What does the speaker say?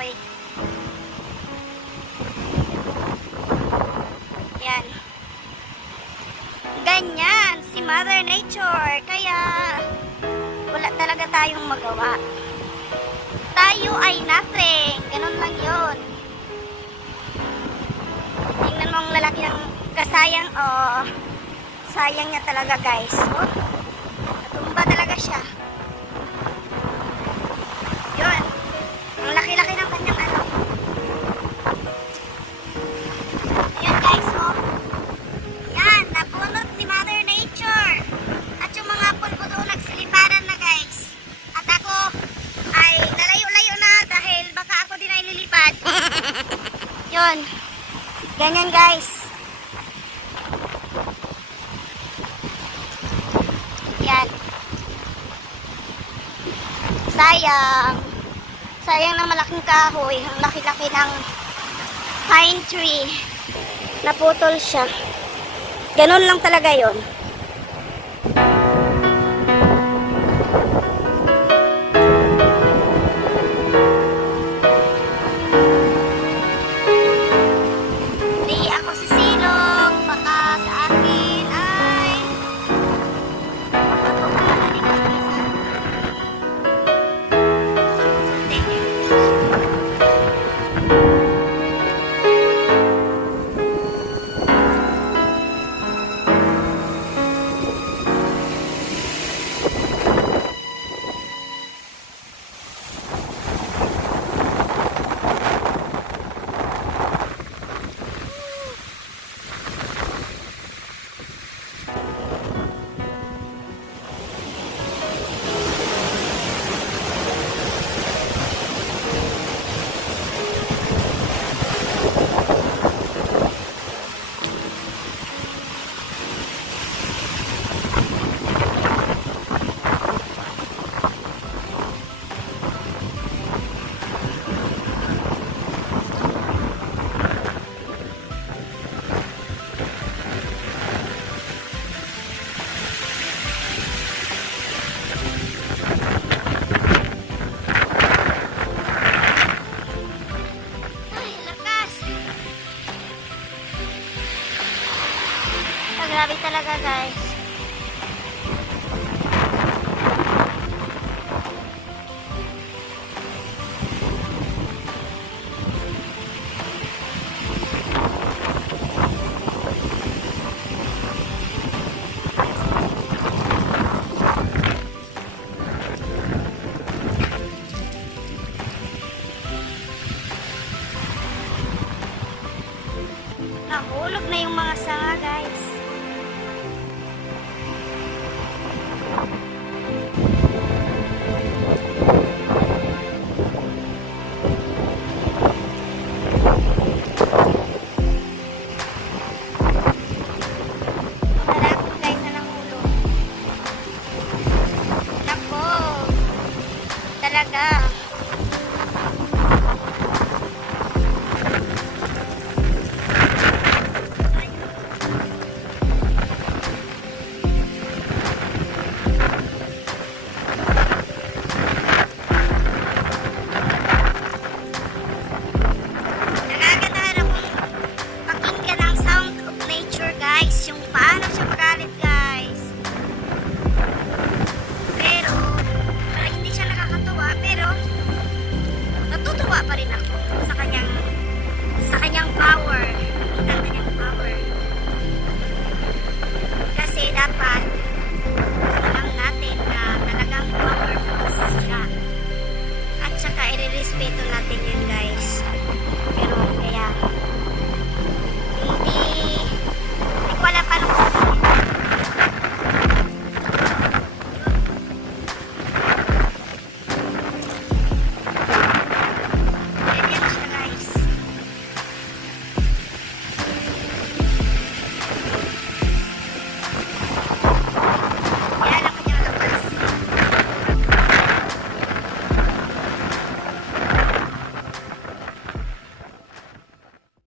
kahoy. Yan. Ganyan si Mother Nature. Kaya wala talaga tayong magawa. Tayo ay nothing. Ganun lang yun. Tingnan mo ang lalaki ng kasayang. Oh, sayang niya talaga guys. Oh, natumba talaga siya. Yun. Ang laki-laki ng kanyang ano. Ayan guys, oh. Yan, napunot ni Mother Nature. At yung mga pulbo doon nagsiliparan na guys. At ako ay nalayo-layo na dahil baka ako din ay lilipad. Yun. Ganyan guys. Yan. Sayang. Sayang ng malaking kahoy. Ang laki-laki ng pine tree. Naputol siya. Ganun lang talaga yon. Hindi ako sisilong. Baka sa akin ay ako pa na din ang isa. Grabe talaga guys. Nahulog na yung mga sanga guys. Talaga.